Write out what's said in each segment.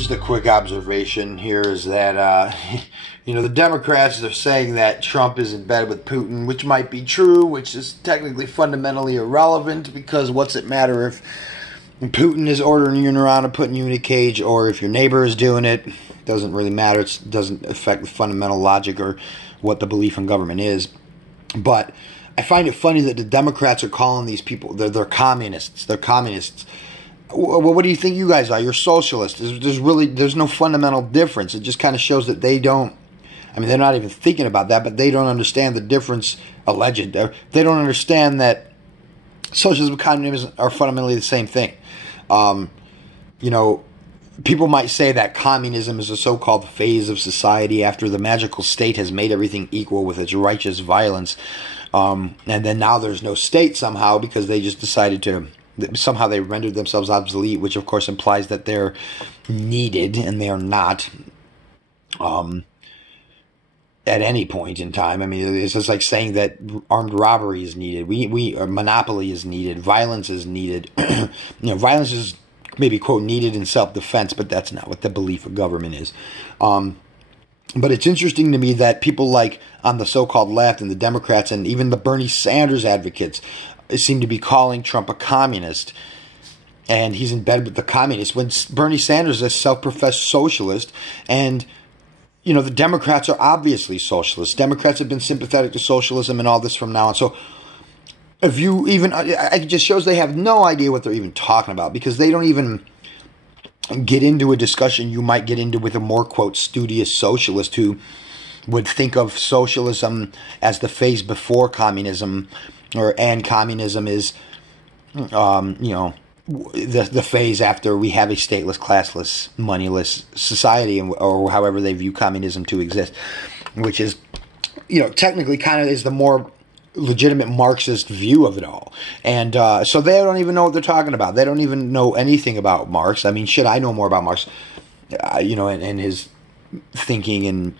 Just a quick observation here is that, the Democrats are saying that Trump is in bed with Putin, which might be true, which is technically fundamentally irrelevant, because what's it matter if Putin is ordering you around and putting you in a cage, or if your neighbor is doing it? It doesn't really matter. It doesn't affect the fundamental logic or what the belief in government is. But I find it funny that the Democrats are calling these people, they're communists. They're communists. Well, what do you think you guys are? You're socialists. There's no fundamental difference. It just kind of shows that they don't, they're not even thinking about that, but they don't understand the difference, alleged. They don't understand that socialism and communism are fundamentally the same thing. People might say that communism is a so-called phase of society after the magical state has made everything equal with its righteous violence. And then now there's no state somehow because they just decided to, somehow they rendered themselves obsolete, which of course implies that they're needed, and they are not at any point in time. It's just like saying that armed robbery is needed. Monopoly is needed. Violence is needed. Violence is maybe, quote, needed in self-defense, but that's not what the belief of government is. But it's interesting to me that people like on the so-called left and the Democrats and even the Bernie Sanders advocates seem to be calling Trump a communist, and he's in bed with the communists, when Bernie Sanders is a self-professed socialist, and the Democrats are obviously socialists. Democrats have been sympathetic to socialism and all this from now on. So if you even, it just shows they have no idea what they're even talking about, because they don't even get into a discussion you might get into with a more, quote, studious socialist who would think of socialism as the phase before communism, and communism is, the phase after we have a stateless, classless, moneyless society, or however they view communism to exist, which is, technically kind of is the more legitimate Marxist view of it all. And so they don't even know what they're talking about. They don't even know anything about Marx. I know more about Marx, and his thinking and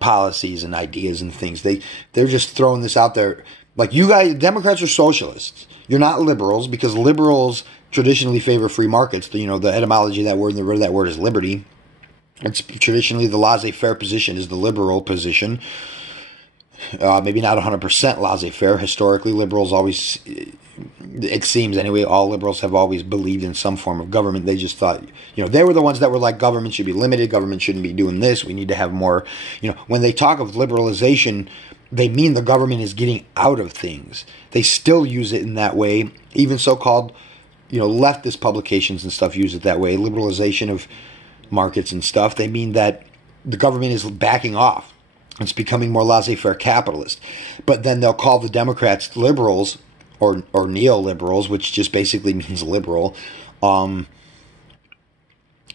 policies and ideas and things. They're just throwing this out there. Like, you guys, Democrats are socialists. You're not liberals, because liberals traditionally favor free markets. The etymology of that word and the root of that word is liberty. It's traditionally the laissez-faire position is the liberal position. Maybe not 100% laissez-faire. Historically, liberals always, it seems anyway, all liberals have always believed in some form of government. They just thought, they were the ones that were like, government should be limited, government shouldn't be doing this, we need to have more, when they talk of liberalization, they mean the government is getting out of things. They still use it in that way. Even so-called, leftist publications and stuff use it that way. Liberalization of markets and stuff. They mean that the government is backing off. It's becoming more laissez-faire capitalist. But then they'll call the Democrats liberals or neoliberals, which just basically means liberal. But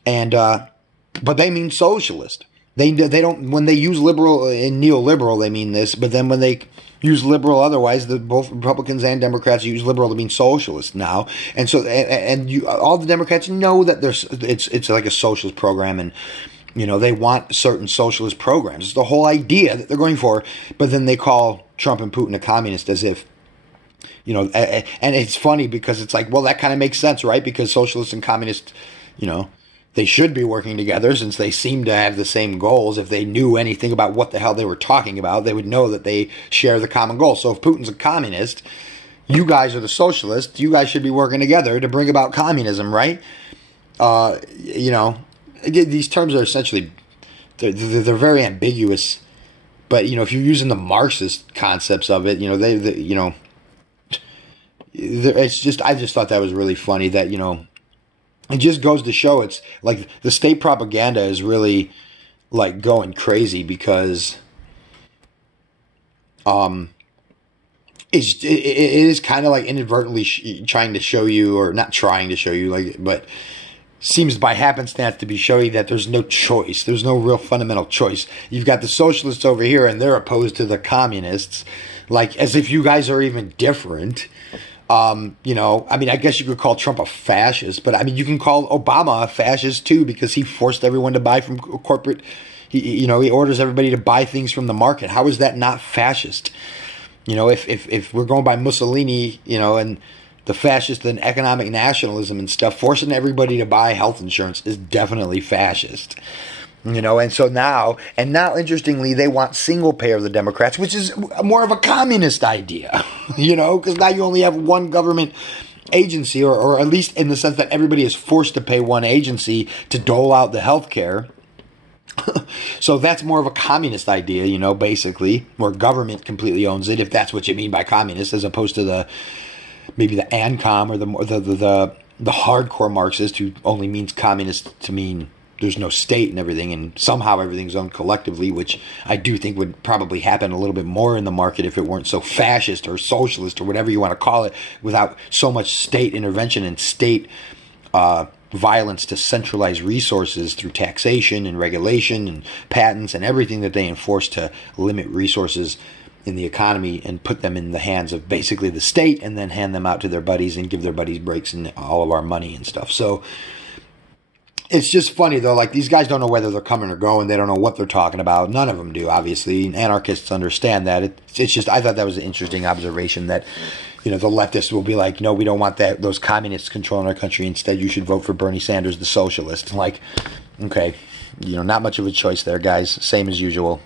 they mean socialist. They don't, when they use liberal and neoliberal, they mean this, but then when they use liberal otherwise, both Republicans and Democrats use liberal to mean socialist now. And so, all the Democrats know that it's like a socialist program, and, they want certain socialist programs. It's the whole idea that they're going for, but then they call Trump and Putin a communist as if, and it's funny because it's like, well, that kind of makes sense, right? Because socialists and communists, they should be working together, since they seem to have the same goals. If they knew anything about what the hell they were talking about, they would know that they share the common goal. So if Putin's a communist, you guys are the socialists, you guys should be working together to bring about communism, right? These terms are essentially, they're very ambiguous. But, if you're using the Marxist concepts of it, it's just, I just thought that was really funny that, it just goes to show it's like the state propaganda is really like going crazy, because it is kind of like inadvertently trying to show you, or not trying to show you, but seems by happenstance to be showing that there's no choice. There's no real fundamental choice. You've got the socialists over here, and they're opposed to the communists, like as if you guys are even different. I guess you could call Trump a fascist, but you can call Obama a fascist too, because he forced everyone to buy from corporate. He orders everybody to buy things from the market. How is that not fascist? If we're going by Mussolini, and the fascist and economic nationalism and stuff, forcing everybody to buy health insurance is definitely fascist. You know, and so now interestingly, they want single payer, the Democrats, which is more of a communist idea, you know, because now you only have one government agency, or at least in the sense that everybody is forced to pay one agency to dole out the health care. So that's more of a communist idea, you know, basically, where government completely owns it, if that's what you mean by communist, as opposed to maybe the ANCOM or the hardcore Marxist, who only means communist to mean there's no state and everything, and somehow everything's owned collectively, which I do think would probably happen a little bit more in the market if it weren't so fascist or socialist or whatever you want to call it, without so much state intervention and state violence to centralize resources through taxation and regulation and patents and everything that they enforce to limit resources in the economy and put them in the hands of basically the state, and then hand them out to their buddies and give their buddies breaks in all of our money and stuff. So it's just funny, though. Like, these guys don't know whether they're coming or going. They don't know what they're talking about. None of them do, obviously. Anarchists understand that. It's just, I thought that was an interesting observation that, you know, the leftists will be like, no, we don't want those communists controlling our country. Instead, you should vote for Bernie Sanders, the socialist. Like, okay, you know, not much of a choice there, guys. Same as usual.